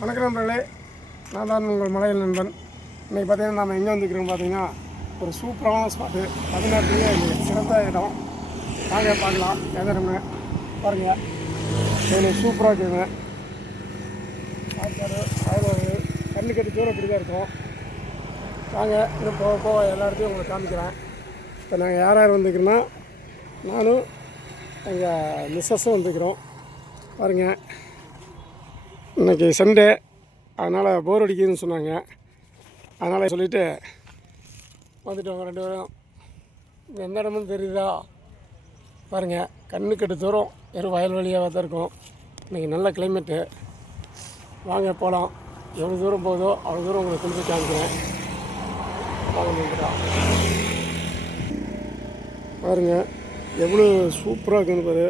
வணக்கம் நண்பர்களே, நான் தான் உங்கள் மலையில் நண்பன். இன்றைக்கி பார்த்தீங்கன்னா நம்ம எங்கே வந்துருக்கிறோம் பார்த்தீங்கன்னா ஒரு சூப்பரான ஸ்பாட்டு, தமிழ்நாட்டிலேயே சிறந்த இடம். வாங்க பார்க்கலாம். எதிரமே பாருங்கள், இவ்வளோ சூப்பராக இருக்குதுங்க. சாப்பாடு அவ்வளோ கண்ணு கட்டி தூரம் இப்படி தான் இருக்கும். வாங்க இன்னும் போக போக எல்லா இடத்தையும் உங்களுக்கு காமிக்கிறேன். இப்போ நாங்கள் யார் யார் வந்துருக்கிறோன்னா, நானும் எங்கள் மிஸ்ஸஸும் வந்துருக்கிறோம். பாருங்கள், இன்றைக்கி சண்டே, அதனால் போர் அடிக்குதுன்னு சொன்னாங்க. அதனால் சொல்லிவிட்டு வந்துட்டோங்க ரெண்டு பேரும். எந்த இடமும் தெரியுதா பாருங்கள், கண்ணு கட்டு தூரம் வெறும் வயல்வெளியாக தான் இருக்கும். இன்றைக்கி நல்ல கிளைமேட்டு. வாங்க போகலாம். எவ்வளோ தூரம் போகுதோ அவ்வளோ தூரம் உங்களுக்கு கொண்டு போய் காமிக்கிறேன். பாருங்கள் எவ்வளோ சூப்பராக இருக்குன்னு பாரு.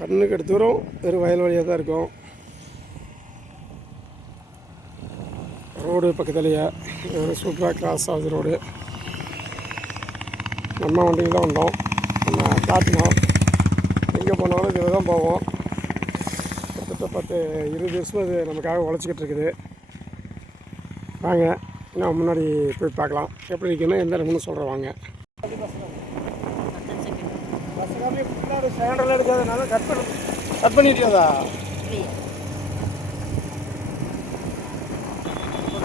கண்ணு கட்டு தூரம் வெறும் வயல்வெளியாக தான் இருக்கும். ரோடு பக்கத்துலேயே சூப்பராக கிராஸ் ஆகுது ரோடு. நம்ம வண்டியில் தான் வந்தோம். நம்ம காட்டினோம், எங்கே போனாலும் இதில் தான் போவோம். கிட்டத்தட்ட 20 வருஷமாக இது நமக்காக உழைச்சிக்கிட்டு இருக்குது. வாங்க இன்னும் முன்னாடி போய் பார்க்கலாம். எப்படி இருக்குன்னா எந்த இடம்னு சொல்கிறேன். வாங்க. செகண்டெல்லாம் எடுக்காதனால கட் பண்ணிட்டியாதா?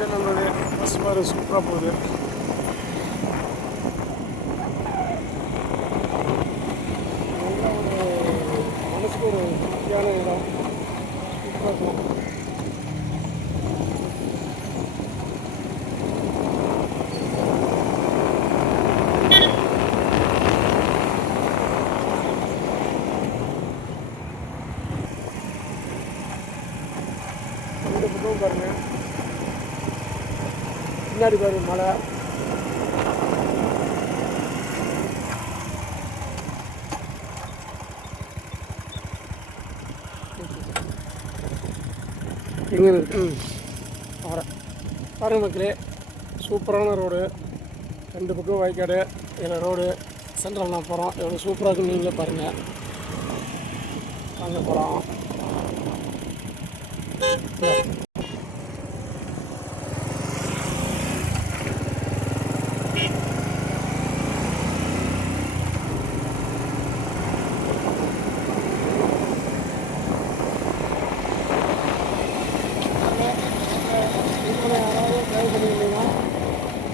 நம்மளுடைய பஸ் மாதிரி சூப்பராக போகுது. நல்ல ஒரு மனசுக்கு ஒரு திருப்தியான இடம். சூப்பராக இருக்கும். ரெண்டு பக்கமும் பாருங்கள், பின்னாடி பாருங்க மலை. எங்கே வரேன் பாருங்க மக்களே, சூப்பரான ரோடு. ரெண்டு பக்கம் வயக்காடு, இதில் ரோடு சென்ட்ரல் நான் போகிறோம். எவ்வளோ சூப்பராக இருக்குன்னு நீங்களே பாருங்கள். வாங்க போகலாம்.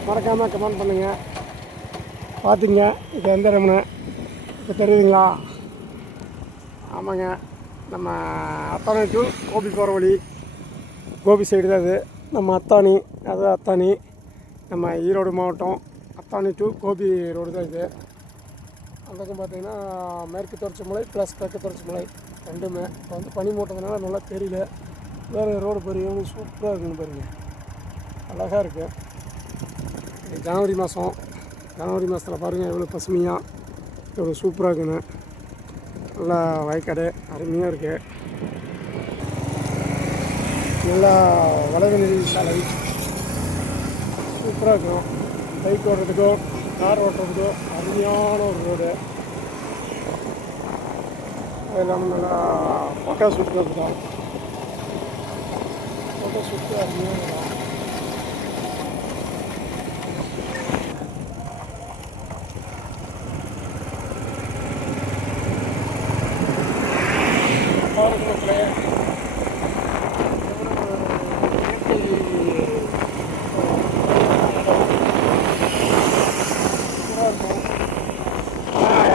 மறக்காமல் கமெண்ட் பண்ணுங்கள். பார்த்துங்க, இப்போ எந்த இடம்னு இப்போ தெரியுதுங்களா? ஆமாங்க, நம்ம அத்தானி டு கோபி போகிற வழி. கோபி சைடு தான் இது. நம்ம அத்தானி, அது அத்தானி, நம்ம ஈரோடு மாவட்டம். அத்தானி டு கோபி ரோடு தான் இது. அந்த பக்கம் பார்த்திங்கன்னா மேற்கு தொடர்ச்சி மலை ப்ளஸ் தெற்கு தொடர்ச்சி மலை ரெண்டுமே. இப்போ வந்து பனி மூட்டதுனால நல்லா தெரியல. வேறு ரோடு பாருங்க, சூப்பராக இருக்குன்னு பாருங்கள், அழகாக இருக்குது. ஜனவரி மாதத்தில் பாருங்கள் எவ்வளோ பசுமையாக எவ்வளோ சூப்பராக இருக்குன்னு. நல்லா வயக்காடு அருமையாக இருக்குது. நல்லா வளர்நிலை சாலை சூப்பராக இருக்கும். பைக் ஓட்டுறதுக்கோ கார் ஓட்டுறதுக்கோ அருமையான ஒரு ரோடு. அது இல்லாமல் நல்லா ஃபோட்டோ ஷூட் இருக்கும். ஃபோட்டோ ஷூட்டு அருமையாக இருக்கும்.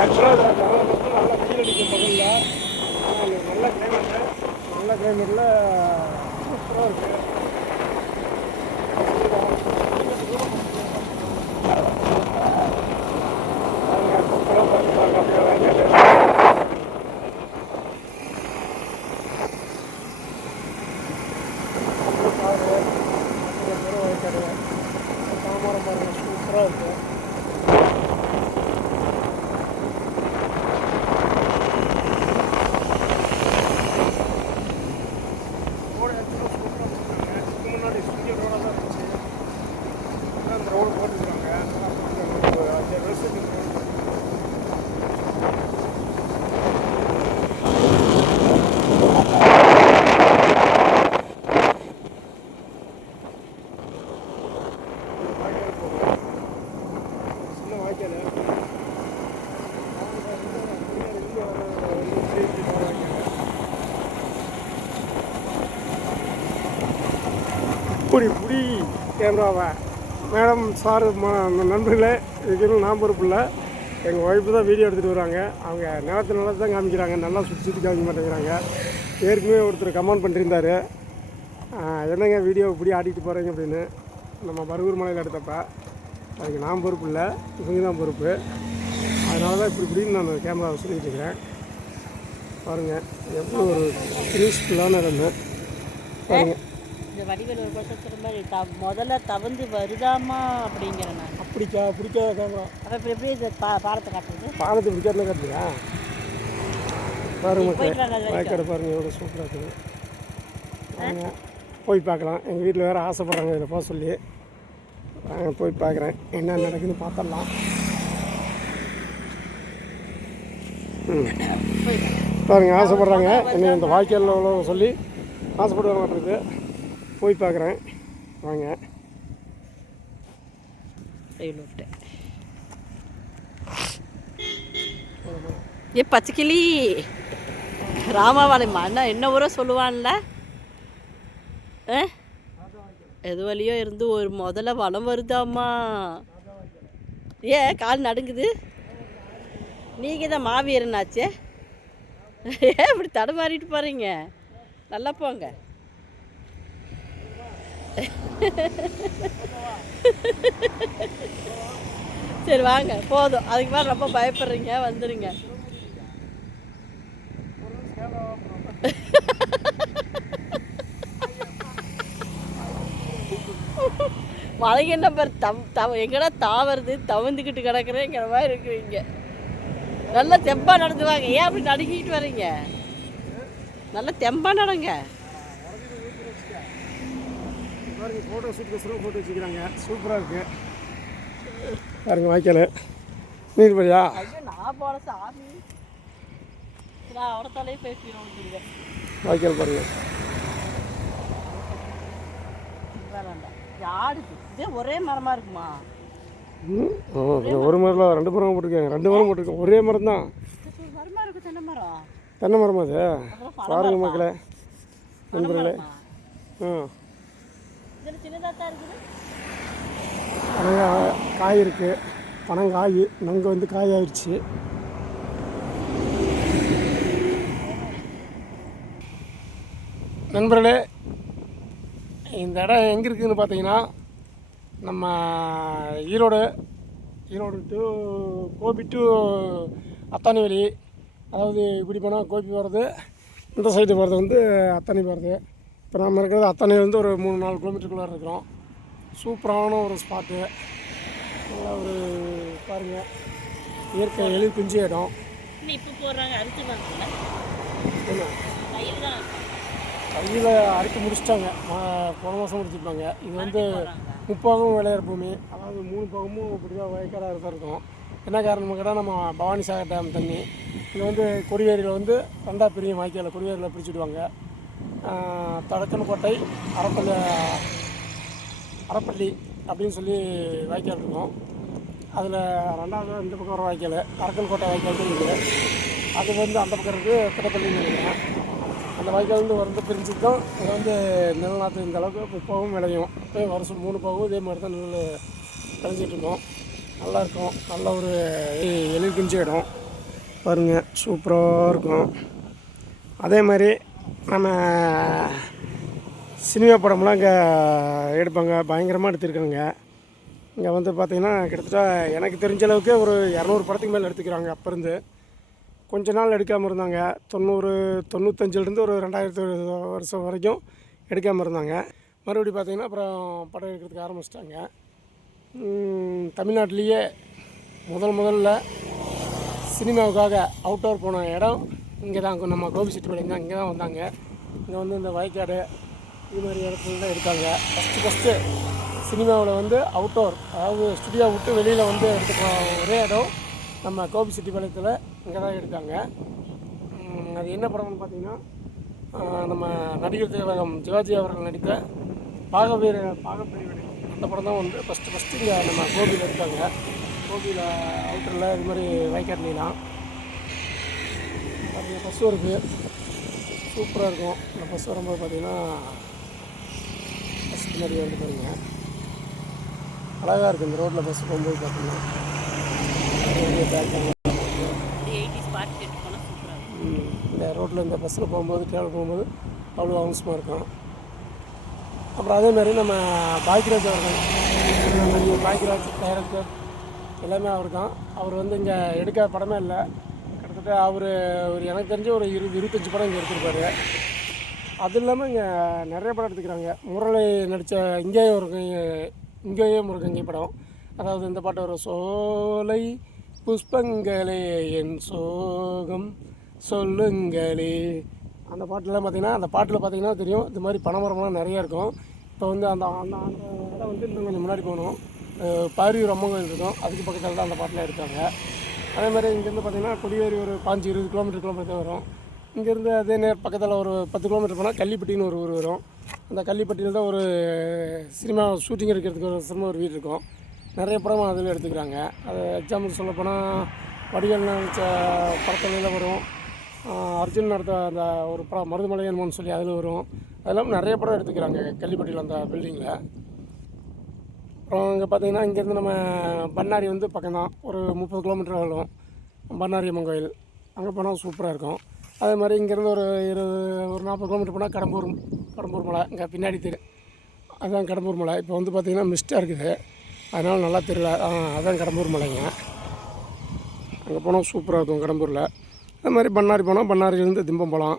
ஆக்சுவலாக நல்லா வெயில் அடிக்கும் பகலில். ஆனால் நல்ல கிளைமேட்டில் சூப்பராக இருக்குது. தாமரம் பாருங்கள், சூப்பராக இருக்குது. ரோடு போட்டுருக்காங்க. 5 வருஷத்துக்கு புடி கேமராவை மேடம் சார் நண்பர்களே. இதுக்கு நான் பொறுப்பு இல்லை, எங்கள் ஒய்ஃபு தான் வீடியோ எடுத்துகிட்டு வராங்க. அவங்க நேரத்தை நல்லா தான் காமிக்கிறாங்க, நல்லா சுற்றி காமிக்க மாட்டேங்கிறாங்க. ஏற்கனவே ஒருத்தர் கமெண்ட் பண்ணியிருந்தார், என்னங்க வீடியோ இப்படி ஆடிட்டு போகிறீங்க அப்படின்னு. நம்ம பருகூர் மலையில் எடுத்தப்ப அதுக்கு நான் பொறுப்பு இல்லை, இவங்க தான் பொறுப்பு. அதனால தான் இப்படின்னு நான் கேமராவை சொல்லிட்டு இருக்கிறேன். பாருங்கள் எவ்வளோ ஒரு பீஸ்ஃபுல்லான இடம் பாருங்கள். இந்த வடிவேல் ஒரு பட்சத்தில் மாதிரி முதல்ல தவந்து வருதாமா அப்படிங்கிறேன் நான். பிடிக்காத கேமரா. அப்போ இப்போ எப்படி இந்த பாலத்தை காட்டுறது? பாலத்தை பிடிக்காத காட்டுறியா? பாருங்க வாய்க்காடு பாருங்கள் எவ்வளோ சூப்பராக இருக்குது. நாங்கள் போய் பார்க்கலாம். எங்கள் வீட்டில் வேறு ஆசைப்பட்றாங்க இதில் போக சொல்லி. நாங்கள் போய் பார்க்குறேன் என்ன நடக்குதுன்னு பார்த்துடலாம். பாருங்கள் ஆசைப்பட்றாங்க என்ன இந்த வாய்க்காலில் எவ்வளோ சொல்லி ஆசைப்பட மாட்டேருக்கு. போய் பார்க்குறேன் வாங்க. ஏ பச்சைக்கிளி ராமாவாளையம்மா அண்ணா என்ன ஊரோ சொல்லுவான்ல, எது வழியோ இருந்து ஒரு முதல்ல வளம் வருதாம்மா. ஏன் கால் நடுங்குது? நீங்கள் தான் மாவீரனாச்சே, ஏன் இப்படி தடுமாறிட்டு போகிறீங்க? நல்லா போங்க. சரி வாங்க போதும், அதுக்கு மேலே ரொம்ப பயப்படுறீங்க, வந்துடுங்க. மழைக்கு என்ன பாரு எங்கடா தாவறது தவந்துக்கிட்டு கிடக்குறேங்கிற மாதிரி இருக்குவீங்க. நல்லா தெம்பா நடந்துவாங்க. ஏன் அப்படி நடுங்கிட்டு வரீங்க? நல்லா தெம்பா நடங்க. ஃபோட்டோ ஃபோட்டோ வச்சுக்கிறாங்க, சூப்பராக இருக்குது பாருங்க. வாய்க்கால் நீர் படியா? ஐயோ நான் போல சாமி, நான் அவடத்தாலே பேசிடுவேன். வாய்க்கால் பாருங்க. வேண்டாம் யாருக்கு இதே ஒரே மரமாக இருக்குமா? ஒரு மரம் 2 மரம் போட்டிருக்காங்க, 2 மரம் போட்டிருக்கேன். ஒரே மரம் தான். மரமாக இருக்குது. தென்னை மரம். தென்னை மரமா அது? பாருங்க மக்களே நண்பர்களே. இதில் சின்னதாக தான் இருக்குது. காய் இருக்குது, பனங்காய். நாங்கள் வந்து காய் ஆயிடுச்சு. நண்பர்களே இந்த இடம் எங்கே இருக்குதுன்னு பார்த்தீங்கன்னா, நம்ம ஈரோடு டு கோபி டு அத்தானிவெளி. அதாவது இப்படி போனால் கோபி போகிறது, இந்த சைடு போகிறது வந்து அத்தானி போகிறது. இப்போ நம்ம இருக்கிறது அத்தானிலேருந்து ஒரு 3-4 கிலோமீட்டருக்குள்ளே இருக்கிறோம். சூப்பரான ஒரு ஸ்பாட்டு. நல்லா ஒரு பாருங்கள் இயற்கை எழில் குஞ்சு இடம். இப்போ போடுறாங்க அரிசி என்ன கையில் அறுத்து முடிச்சிட்டாங்க, போன மாதம் முடிச்சுருப்பாங்க. இது வந்து 3 பாகம் விளையாடுற பூமி. அதாவது 3 பாகமும் இப்படி தான் வயக்காடாக தான் இருக்கும். என்ன காரணம் கேட்டால் நம்ம பவானி சாகர் டேம் தண்ணி இங்கே வந்து கொடிவேரியில் வந்து 2 பெரிய வாய்க்கால் கொடிவேரியில் பிரிச்சுடுவாங்க. தடக்கன்கோட்டை அரப்பள்ளி அப்படின்னு சொல்லி வாய்க்கால் இருக்கும். அதில் 2வது இந்த பக்கம் வர வாய்க்கால் அரக்கன்கோட்டை வாய்க்கால் இருக்குது. அது வந்து அந்த பக்கம் இருக்குது திடப்பள்ளின்னு நினைக்கிறேன். அந்த வாய்க்கால் வந்து வந்து பிரிஞ்சு தான் இதை வந்து நெல் நாற்று இந்த அளவுக்கு இப்போவும் விளையும். இப்போ வருஷம் 3 போகும் இதே மாதிரி தான் நெல் விளைஞ்சிட்ருக்கோம். நல்லாயிருக்கும். நல்ல ஒரு எழில் குஞ்சு இடம் பாருங்கள், சூப்பராக இருக்கும். அதே மாதிரி நம்ம சினிமா படம்லாம் இங்கே எடுப்பாங்க, பயங்கரமாக எடுத்துருக்காங்க. இங்கே வந்து பார்த்திங்கன்னா கிட்டத்தட்ட எனக்கு தெரிஞ்ச அளவுக்கு ஒரு 200 படத்துக்கு மேலே எடுத்துக்கிறாங்க. அப்போ இருந்து கொஞ்ச நாள் எடுக்காமல் இருந்தாங்க. 95லேருந்து ஒரு 2000 வருஷம் வரைக்கும் எடுக்காமல் இருந்தாங்க. மறுபடியும் பார்த்திங்கன்னா அப்புறம் படம் எடுக்கிறதுக்கு ஆரம்பிச்சிட்டாங்க. தமிழ்நாட்டிலேயே முதல்ல சினிமாவுக்காக அவுட்டோர் போன இடம் இங்கே தான். நம்ம கோபிச்செட்டிப்பாளையம் தான். இங்கே தான் வந்தாங்க. இங்கே வந்து இந்த வயக்காடு இது மாதிரி இடத்துல தான் எடுத்தாங்க. ஃபஸ்ட்டு சினிமாவில் வந்து அவுட்டோர், அதாவது ஸ்டுடியோ விட்டு வெளியில் வந்து எடுத்துக்க ஒரே இடம் நம்ம கோபிச்செட்டிப்பாளையத்தில் இங்கே தான் எடுத்தாங்க. அது என்ன படம்னு பார்த்தீங்கன்னா, நம்ம நடிகர் திலகம் சிவாஜி அவர்கள் நடித்த பாகப்பிரிவினை அந்த படம் தான் வந்து ஃபஸ்ட்டு இங்கே நம்ம கோபியில் எடுத்தாங்க. கோபியில் அவுட்டரில் இது மாதிரி வயக்காட்லாம் பார்த்தீங்கன்னா பஸ் இருக்குது, சூப்பராக இருக்கும். இந்த பஸ் வரும்போது பார்த்திங்கன்னா பின்னாடி வந்து பாருங்க, அழகாக இருக்குது இந்த ரோட்டில் பஸ் போகும்போது பார்த்தீங்கன்னா. இந்த ரோட்டில் இந்த பஸ்ஸில் போகும்போது ட்ராவல் போகும்போது அவ்வளோ அவசரமாக இருக்கும். அப்புறம் அதேமாதிரி நம்ம பாக்கியராஜ் அவர்கள், பாக்கியராஜ் டைரக்டர் எல்லாமே அவர் தான். அவர் வந்து இங்கே எடுக்காத படமே இல்லை. கிட்டத்தட்ட அவர் எனக்கு தெரிஞ்ச ஒரு 20-25 படம் இங்கே எடுத்திருப்பாரு. அது இல்லாமல் இங்கே நிறைய படம் எடுத்துக்கிறாங்க. முரளி நடித்த இங்கேயும் ஒரு கங்கை படம். அதாவது இந்த பாட்டு ஒரு சோலை புஷ்பங்களே என் சோகம் சொல்லுங்களே, அந்த பாட்டெலாம் பார்த்திங்கன்னா, அந்த பாட்டில் பார்த்திங்கன்னா தெரியும், இது மாதிரி பனைமரம்லாம் நிறையா இருக்கும். இப்போ வந்து அந்த அந்த அந்த இடம் வந்து இன்னும் கொஞ்சம் முன்னாடி போகணும், பாரியூர் அம்மன் கோயில் இருக்கும், அதுக்கு பக்கத்தில் தான் அந்த பாட்டெலாம் எடுத்தாங்க. அதேமாதிரி இங்கேருந்து பார்த்திங்கன்னா கொடிவேரி ஒரு 5-20 கிலோமீட்டர் தான் வரும். இங்கேருந்து அதே பக்கத்தில் ஒரு 10 கிலோமீட்டர் போனால் கள்ளிப்பட்டின்னு ஒரு ஊர் வரும். அந்த கள்ளிப்பட்டியில் தான் ஒரு சினிமா ஷூட்டிங் எடுக்கிறதுக்கு ஒரு வீடு இருக்கும். நிறைய படம் அதில் எடுத்துக்கிறாங்க. அது எக்ஸாம்பிள் சொல்லப்போனால் வடிவேல் நடித்த படத்துலலாம் வரும். அர்ஜுன் நடத்த அந்த ஒரு படம் மருதுமலையன்மோன்னு சொல்லி அதில் வரும். அதெல்லாம் நிறைய படம் எடுத்துக்கிறாங்க கள்ளிப்பட்டியில் அந்த பில்டிங்கில். அப்புறம் இங்கே பார்த்திங்கன்னா இங்கேருந்து நம்ம பண்ணாரி வந்து பக்கம்தான், ஒரு 30 கிலோமீட்டர் ஆகும் பண்ணாரி அம்மன் கோயில். அங்கே போனால் சூப்பராக இருக்கும். அதே மாதிரி இங்கேருந்து ஒரு 40 கிலோமீட்டர் போனால் கடம்பூர் மலை, இங்கே பின்னாடி அதுதான் கடம்பூர் மலை. இப்போ வந்து பார்த்திங்கன்னா மிஸ்டாக இருக்குது, அதனால் நல்லா தெரியல. அதுதான் கடம்பூர் மலைங்க. அங்கே போனால் சூப்பராக இருக்கும் கடம்பூரில். அது மாதிரி பண்ணாரி போனால் பண்ணாரியிலேருந்து திம்பம் போகலாம்.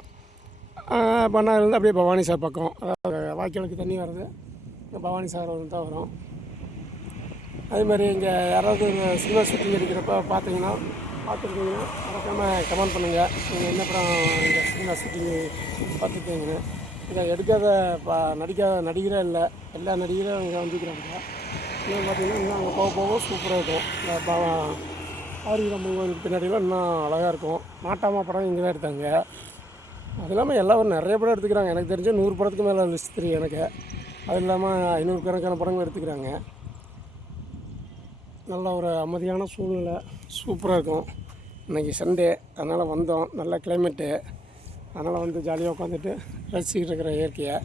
பண்ணாரிலேருந்து அப்படியே பவானி சார் பக்கம், அதாவது வாய்க்காலுக்கு தண்ணி வர்றது இங்கே பவானி சார் வந்து தான் வரும். அதேமாதிரி இங்கே யாராவது சினிமா ஷூட்டிங் எடுக்கிறப்ப பார்த்துருக்கீங்கன்னா மறக்காமல் கமெண்ட் பண்ணுங்கள். நீங்கள் என்ன படம் இந்த சினிமா ஷூட்டிங்கு பார்த்துருக்கீங்கன்னு. இதை எடுக்காத நடிக்காத நடிகரே இல்லை, எல்லா நடிகரும் இங்கே வந்துக்கிறாங்க. இன்னும் பார்த்திங்கன்னா இன்னும் அங்கே போக சூப்பராக இருக்கும். இந்த ஆரிரம்மன் கோயிலுக்கு பின்னாடிலாம் இன்னும் அழகாக இருக்கும். நாட்டாமா படம் இங்கே தான் எடுத்தாங்க. அது இல்லாமல் எல்லோரும் நிறைய படம் எடுத்துக்கிறாங்க. எனக்கு தெரிஞ்ச 100 படத்துக்கு மேலே லிஸ்ட் தெரியும் எனக்கு. அது இல்லாமல் 500 கணக்கான படங்கள் எடுத்துக்கிறாங்க. நல்ல ஒரு அமைதியான சூழ்நிலை, சூப்பராக இருக்கும். இன்றைக்கி சண்டே, அதனால் வந்தோம். நல்ல கிளைமேட்டு, அதனால் வந்து ஜாலியாக உட்காந்துட்டு ரசிச்சுக்கிட்டு இருக்கிற இயற்கையை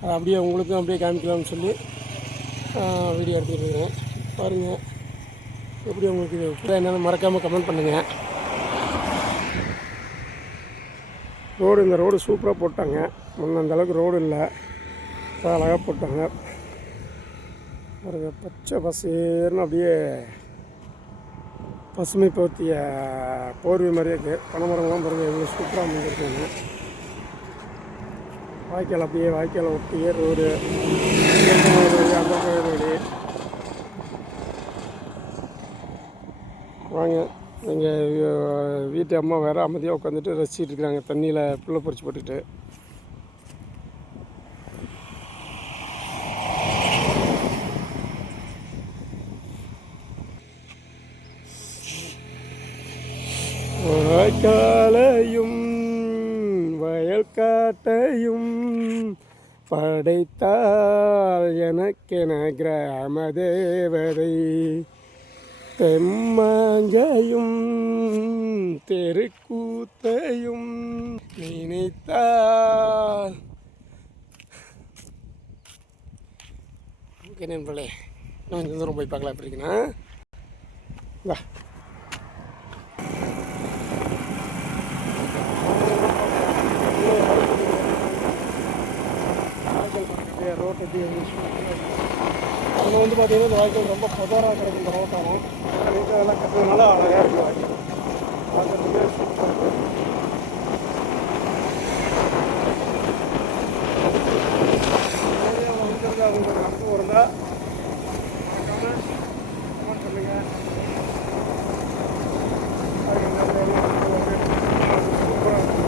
அதை அப்படியே உங்களுக்கும் அப்படியே காமிக்கலாம்னு சொல்லி வீடியோ எடுத்துகிட்டு இருக்கிறேன். பாருங்கள் எப்படி உங்களுக்கு இது என்னென்னு மறக்காமல் கமெண்ட் பண்ணுங்கள். இந்த ரோடு சூப்பராக போட்டாங்க. முன்ன அந்தளவுக்கு ரோடு இல்லை, இப்போ அழகாக போட்டாங்க. ஒரு பச்சை பசேர்னு அப்படியே பசுமை போர்த்திய போர்வை மாதிரியே இருக்குது. பனைமரம்லாம் பாருங்கள் எவ்வளோ சூப்பராக அமைஞ்சிருக்காங்க. வாய்க்கால் ஒட்டியே ரோடு, அந்த கோயில் ரோடு. வாங்க, எங்கள் வீட்டு அம்மா வேறு அமைதியாக உட்காந்துட்டு ரசிச்சிட்டு இருக்கிறாங்க, தண்ணியில் புல்லை பொறிச்சு போட்டுட்டு. வாய்க்காலையும் வயல் காட்டையும் படைத்தால் எனக்கென கிராம தேவதை, தெம்மாங்கையும் தெருக்கூத்தையும் நினைத்தால். ஓகே நண்பர்களே, நான் இந்த தூரம் போய் பார்க்கலாம் எப்படி இருக்குண்ணா. ரோட் எப்படி அங்கே வந்து பார்த்தீங்கன்னா இந்த வாய்க்கால் ரொம்ப புதராக கிடைக்கும். இந்த ரோட்டாலும் அதெல்லாம் கட்டுறதுனால அழகாக இருக்குது வாய்க்கால் பார்க்குறதுக்கே சூப்பராக இருக்குது. வந்துருந்தா உங்களுக்கு அனுப்பம் இருந்தால் மறக்காமல் கமெண்ட் பண்ணுங்கள். சூப்பராக இருக்கும்.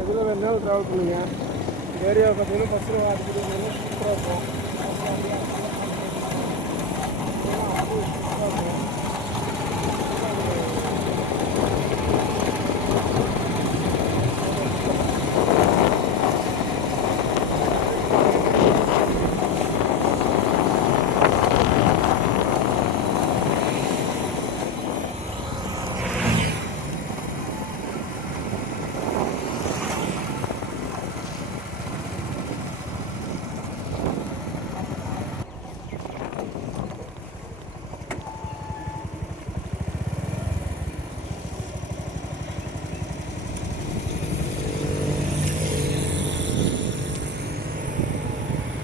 இதில் வேணாலும் ட்ராவல் பண்ணுங்கள். இந்த ஏரியாவை பார்த்தீங்கன்னா பஸ்ஸில் அடிச்சுட்டு சூப்பராக இருக்கும்.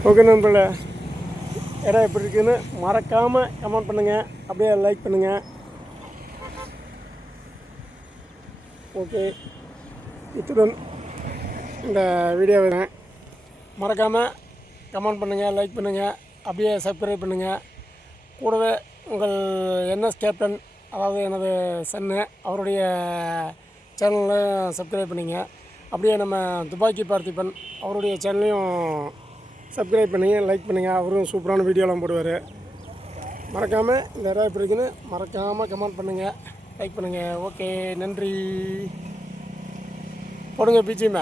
ஓகே நண்பர்களே, இடம் எப்படி இருக்குன்னு மறக்காமல் கமெண்ட் பண்ணுங்கள், அப்படியே லைக் பண்ணுங்கள். ஓகே, இத்துடன் இந்த வீடியோவை மறக்காமல் கமெண்ட் பண்ணுங்கள், லைக் பண்ணுங்கள், அப்படியே சப்ஸ்கிரைப் பண்ணுங்கள். கூடவே உங்கள் என்எஸ் கேப்டன், அதாவது எனது சன்னு, அவருடைய சேனலில் சப்ஸ்கிரைப் பண்ணிங்க. அப்படியே நம்ம துப்பாக்கி பார்த்திபன் அவருடைய சேனலையும் சப்ஸ்கிரைப் பண்ணுங்க, லைக் பண்ணுங்கள். அவரும் சூப்பரான வீடியோலாம் போடுவார். மறக்காமல் இந்த இடம் எப்படி இருக்குன்னு மறக்காமல் கமெண்ட் பண்ணுங்கள், லைக் பண்ணுங்கள். ஓகே, நன்றி. போடுங்க பிஜிஎம்.